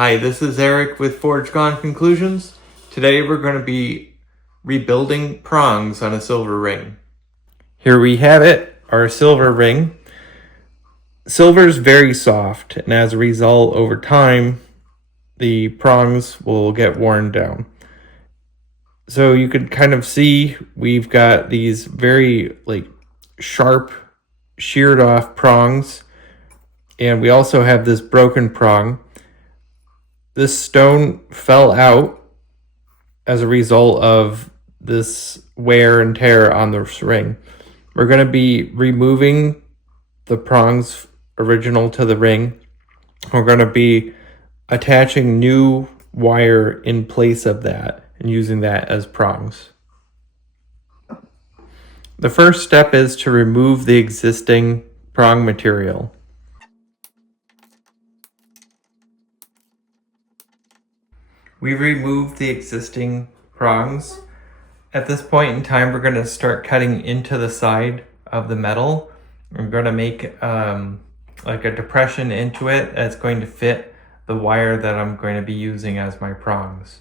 Hi, this is Eric with Forged Conclusions. Today we're going to be rebuilding prongs on a silver ring. Here we have it, our silver ring. Silver is very soft, and as a result, over time, the prongs will get worn down. So you could kind of see we've got these very sharp, sheared off prongs, and we also have this broken prong. This stone fell out as a result of this wear and tear on the ring. We're going to be removing the prongs original to the ring. We're going to be attaching new wire in place of that and using that as prongs. The first step is to remove the existing prong material. We removed the existing prongs. At this point in time, we're going to start cutting into the side of the metal. We're going to make like a depression into it that's going to fit the wire that I'm going to be using as my prongs.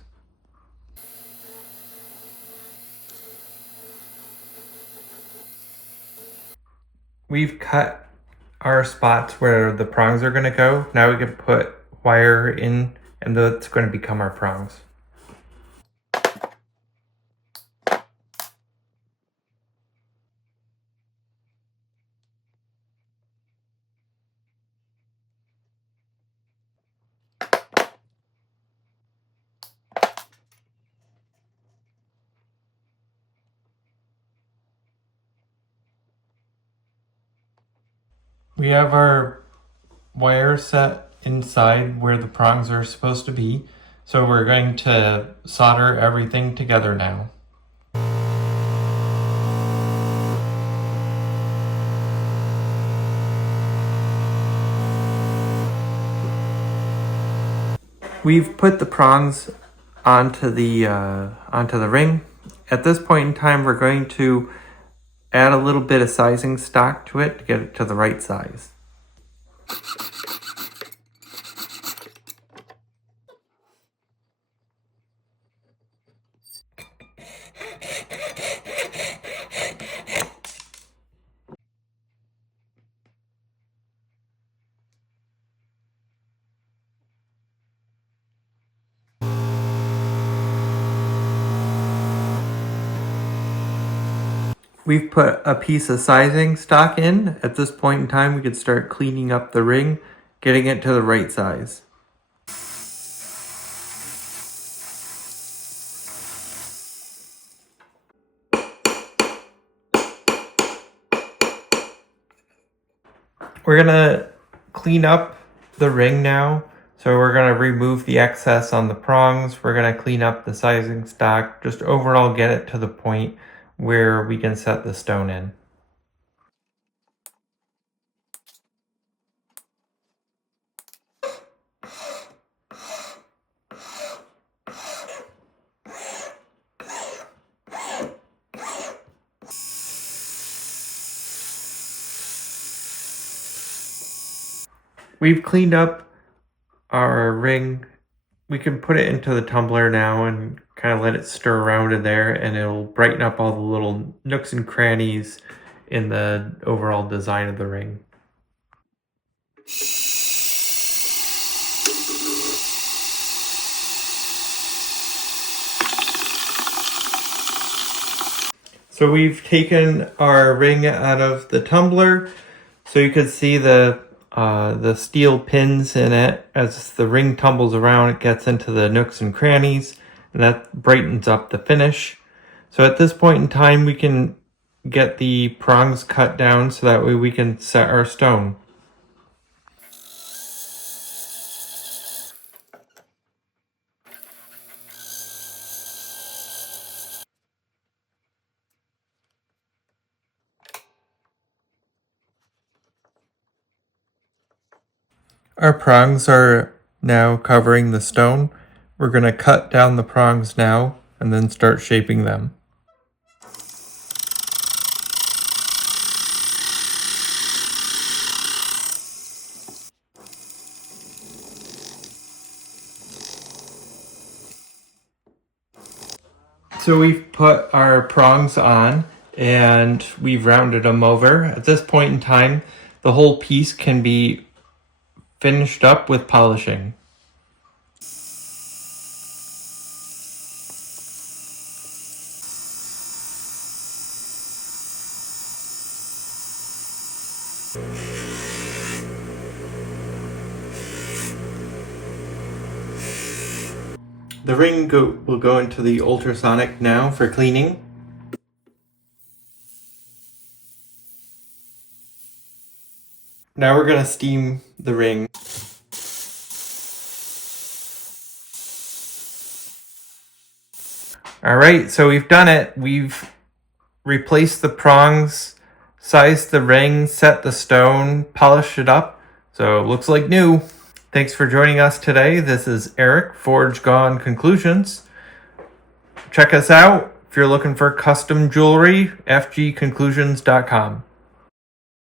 We've cut our spots where the prongs are going to go. Now we can put wire in, and that's going to become our prongs. We have our wire set inside where the prongs are supposed to be. So we're going to solder everything together now. We've put the prongs onto the ring. At this point in time, we're going to add a little bit of sizing stock to it to get it to the right size. We've put a piece of sizing stock in. At this point in time, we could start cleaning up the ring, getting it to the right size. We're gonna clean up the ring now. So we're gonna remove the excess on the prongs. We're gonna clean up the sizing stock, just overall get it to the point where we can set the stone in. We've cleaned up our ring. We can put it into the tumbler now and kind of let it stir around in there, and it'll brighten up all the little nooks and crannies in the overall design of the ring. So we've taken our ring out of the tumbler, so you can see the steel pins in it. As the ring tumbles around, it gets into the nooks and crannies, and that brightens up the finish. So at this point in time, we can get the prongs cut down so that way we can set our stone. Our prongs are now covering the stone. We're going to cut down the prongs now and then start shaping them. So we've put our prongs on and we've rounded them over. At this point in time, the whole piece can be finished up with polishing. The ring will go into the ultrasonic now for cleaning. Now we're going to steam the ring. Alright, so we've done it. We've replaced the prongs, sized the ring, set the stone, polished it up. So it looks like new. Thanks for joining us today. This is Eric, Forge Gone Conclusions. Check us out if you're looking for custom jewelry, fgconclusions.com.